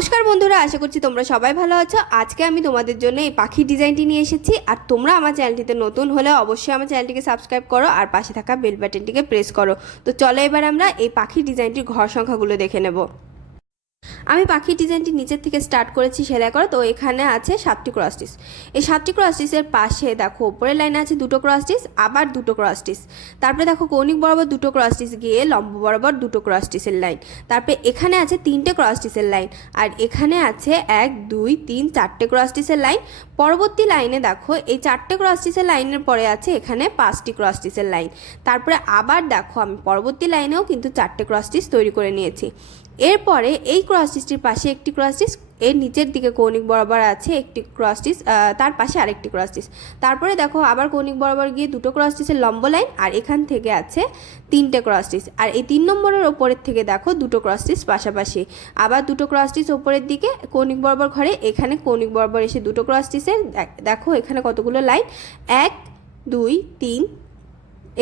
নমস্কার বন্ধুরা, আশা করছি তোমরা সবাই ভালো আছো। আজকে আমি তোমাদের জন্য এই পাখির ডিজাইনটি নিয়ে এসেছি। আর তোমরা আমার চ্যানেলটিতে নতুন হলে অবশ্যই আমার চ্যানেলটিকে সাবস্ক্রাইব করো আর পাশে থাকা বেল বাটনটিকে প্রেস করো। তো চলো এবার আমরা এই পাখির ডিজাইনটির ঘর সংখ্যাগুলো দেখে নেব। আমি পাখির ডিজাইনটি নিচের থেকে স্টার্ট করেছি সেলাই করা। তো এখানে আছে 7টি ক্রস স্টিচ। এই 7টি ক্রস স্টিচের পাশে দেখো উপরের লাইনে আছে 2টো ক্রস স্টিচ, আবার 2টো ক্রস স্টিচ। তারপরে দেখো কৌণিক বরাবর 2টো ক্রস স্টিচ গিয়ে লম্ব বরাবর 2টো ক্রস স্টিচের লাইন। তারপরে এখানে আছে 3টে ক্রস স্টিচের লাইন, আর এখানে আছে 1 2 3 4টে ক্রস স্টিচের লাইন। পরবর্তী লাইনে দেখো এই 4টে ক্রস স্টিচের লাইনের পরে আছে এখানে 5টি ক্রস স্টিচের লাইন। তারপরে আবার দেখো আমি পরবর্তী লাইনেও কিন্তু 4টে ক্রস স্টিচ তৈরি করে নিয়েছি। এরপরে এই ক্রস স্টিচটির পাশে একটি ক্রস স্টিচ, এর নিচের দিকে কৌণিক বরাবর আছে একটি ক্রস স্টিচ, তার পাশে আরেকটি ক্রস স্টিচ। তারপরে দেখো আবার কৌণিক বরাবর গিয়ে 2টো ক্রস স্টিচের লম্ব লাইন, আর এখান থেকে আছে 3টে ক্রস স্টিচ। আর এই 3 নম্বরের ওপরের থেকে দেখো 2টো ক্রস স্টিচ পাশাপাশি, আবার 2টো ক্রস স্টিচ ওপরের দিকে কৌণিক বরাবর ঘরে, এখানে কৌণিক বরাবর এসে 2টো ক্রস স্টিচের দেখো এখানে কতগুলো লাইন, 1 2 3,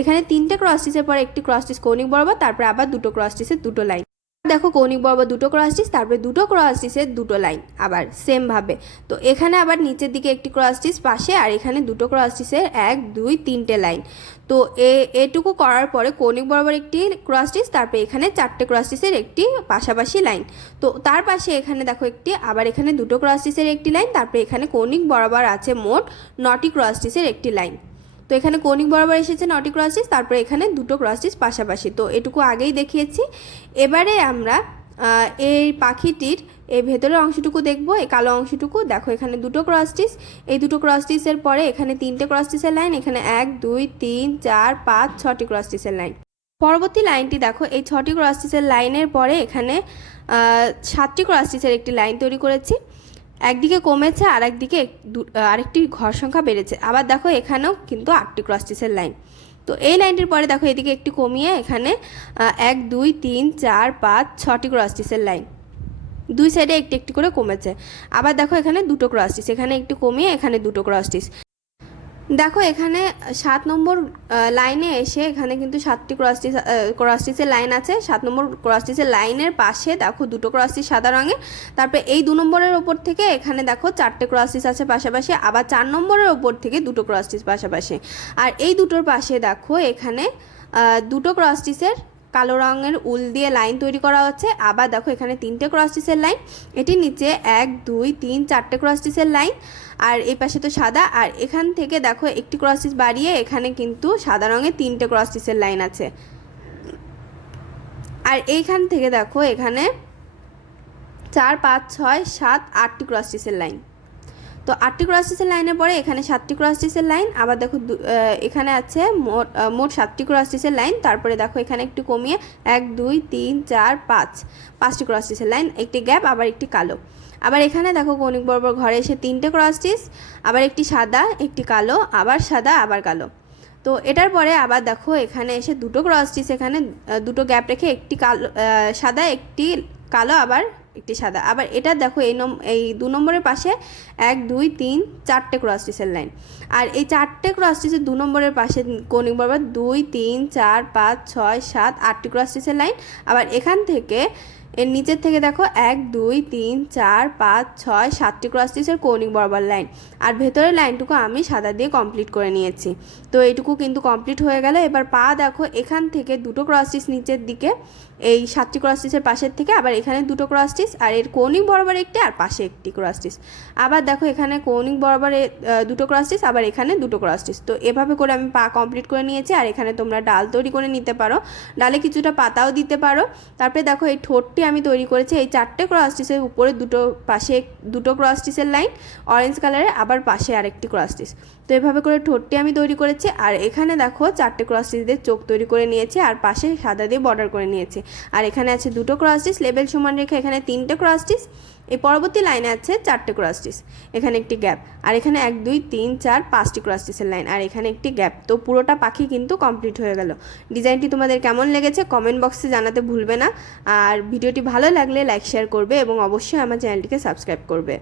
এখানে 3টে ক্রস স্টিচের পরে একটি ক্রস স্টিচ কৌণিক বরাবর, তারপরে আবার 2টো ক্রস স্টিচের 2টো লাইন। দেখো কৌণিক বরাবর 2টো ক্রস স্টিচ, তারপরে 2টো ক্রস স্টিচের 2টো লাইন আবার সেম ভাবে। তো এখানে আবার নিচের দিকে একটি ক্রস স্টিচ পাশে, আর এখানে 2টো ক্রস স্টিচের 1 2 3টে লাইন। তো এটুকু করার পরে কৌণিক বরাবর একটি ক্রস স্টিচ, তারপরে এখানে 4টে ক্রস স্টিচের একটি পাশাপাশি লাইন। তো তার পাশে এখানে দেখো একটি, আবার এখানে 2টো ক্রস স্টিচের একটি লাইন, তারপরে এখানে কৌণিক বরাবর আছে মোট 9টি ক্রস স্টিচের একটি লাইন। তো এখানে কৌণিক বরাবর এসেছে 9টি ক্রস স্টিচ, তারপরে এখানে 2টো ক্রস স্টিচ পাশাপাশি। তো এটুকু আগেই দেখিয়েছি। এবারে আমরা এই পাখিটির এই ভেতরের অংশটুকু দেখব। এই কালো অংশটুকু দেখো এখানে 2টো ক্রস স্টিচ, এই 2টো ক্রস স্টিচের পরে এখানে 3টে ক্রস স্টিচের লাইন, এখানে 1 2 3 4 5 6টি ক্রস স্টিচের লাইন। পরবর্তী লাইনটি দেখো এই 6টি ক্রস স্টিচের লাইনের পরে এখানে 7টি ক্রস স্টিচের একটি লাইন তৈরি করেছি। একদিকে কমেছে আর একদিকে আরেকটি ঘর সংখ্যা বেড়েছে। আবার দেখো এখানেও কিন্তু 8টি ক্রস স্টিচের লাইন। তো এই লাইনটির পরে দেখো এদিকে একটি কমিয়ে এখানে 1 2 3 4 5 6টি ক্রস স্টিচের লাইন, দুই সাইডে একটি একটি করে কমেছে। আবার দেখো এখানে 2টো ক্রস স্টিচ, এখানে একটু কমিয়ে এখানে 2টো ক্রস স্টিচ। দেখো এখানে 7 নম্বর লাইনে এসে এখানে কিন্তু 7টি ক্রস স্টিচের লাইন আছে। 7 নম্বর ক্রস স্টিচের লাইনের পাশে দেখো 2টো ক্রস স্টিচ সাদা রঙের, তারপরে এই 2 নম্বরের ওপর থেকে এখানে দেখো 4টে ক্রস স্টিচ আছে পাশাপাশি, আবার 4 নম্বরের ওপর থেকে 2টো ক্রস স্টিচ পাশাপাশি। আর এই দুটোর পাশে দেখো এখানে 2টো ক্রস স্টিচের কালো রঙের উল দিয়ে লাইন তৈরি করা হচ্ছে। আবার দেখো এখানে 3টে ক্রস স্টিচের লাইন, এটির নিচে 1 2 3 4টে ক্রস স্টিচের লাইন, আর এই পাশে তো সাদা। আর এখান থেকে দেখো একটি ক্রস স্টিচ বাড়িয়ে এখানে কিন্তু সাদা রঙের 3টে ক্রস স্টিচের লাইন আছে। আর এইখান থেকে দেখো এখানে 4 5 6 7 8টি ক্রস স্টিচের লাইন। তো 8টি ক্রস স্টিচের লাইনের পরে এখানে 7টি ক্রস স্টিচের লাইন। আবার দেখো এখানে আছে মোট 7টি ক্রস স্টিচের লাইন। তারপরে দেখো এখানে একটু কমিয়ে 1 2 3 4 5টি ক্রস স্টিচের লাইন, একটি গ্যাপ, আবার একটি কালো। আবার এখানে দেখো কৌণিক বরাবর ঘরে এসে 3টে ক্রস স্টিচ, আবার একটি সাদা একটি কালো, আবার সাদা আবার কালো। তো এটার পরে আবার দেখো এখানে এসে 2টো ক্রস স্টিচ, এখানে 2টো গ্যাপ রেখে একটি কালো সাদা একটি কালো আবার একটি সাদা। আবার এটা দেখো এই 2 নম্বরের পাশে 1 2 3 4টে ক্রস স্টিচের লাইন। আর এই 4টে ক্রস স্টিচের 2 নম্বরের পাশে কৌণিক বরাবর 2 3 4 5 6 7 8টি ক্রস স্টিচের লাইন। আবার এখান থেকে এর নিচের থেকে দেখো 1 2 3 4 5 6 7টি ক্রস স্টিচের কৌণিক বরাবর লাইন। আর ভেতরের লাইনটুকু আমি সাদা দিয়ে কমপ্লিট করে নিয়েছি। তো এইটুকু কিন্তু কমপ্লিট হয়ে গেল। এবার পা দেখো এখান থেকে 2টো ক্রস স্টিচ নিচের দিকে এই 7টি ক্রস স্টিচের পাশের থেকে, আবার এখানে 2টো ক্রস স্টিচ, আর এর কৌণিক বরাবর একটি, আর পাশে একটি ক্রস স্টিচ। আবার দেখো এখানে কৌণিক বরাবর 2টো ক্রস স্টিচ, আবার এখানে 2টো ক্রস স্টিচ। তো এভাবে করে আমি পা কমপ্লিট করে নিয়েছি। আর এখানে তোমরা ডাল তৈরি করে নিতে পারো, ডালে কিছুটা পাতাও দিতে পারো। তারপরে দেখো এই ঠোঁটটি আমি তৈরি করেছি এই 4টে ক্রস স্টিচের উপরে 2টো পাশে 2টো ক্রস স্টিচের লাইন অরেঞ্জ কালারে, আবার পাশে আরেকটি ক্রস স্টিচ। তো এভাবে করে ঠোঁটটি আমি তৈরি করেছি। আর এখানে দেখো 4টে ক্রস স্টিচ দিয়ে চোখ তৈরি করে নিয়েছি, আর পাশে সাদা দিয়ে বর্ডার করে নিয়েছি। আর এখানে আছে 2টো ক্রস স্টিচ, লেবেল সমান রেখে এখানে 3টে ক্রস স্টিচ, এই পরবর্তী লাইনে আছে 4টে ক্রস স্টিচ, এখানে একটি গ্যাপ, আর এখানে 1 2 3 4 5টি ক্রস স্টিচের লাইন, আর এখানে একটি গ্যাপ। তো পুরোটা পাখি কিন্তু কমপ্লিট হয়ে গেল। ডিজাইনটি তোমাদের কেমন লেগেছে কমেন্ট বক্সে জানাতে ভুলবে না। আর ভিডিওটি ভালো লাগলে লাইক শেয়ার করবে এবং অবশ্যই আমার চ্যানেলটিকে সাবস্ক্রাইব করবে।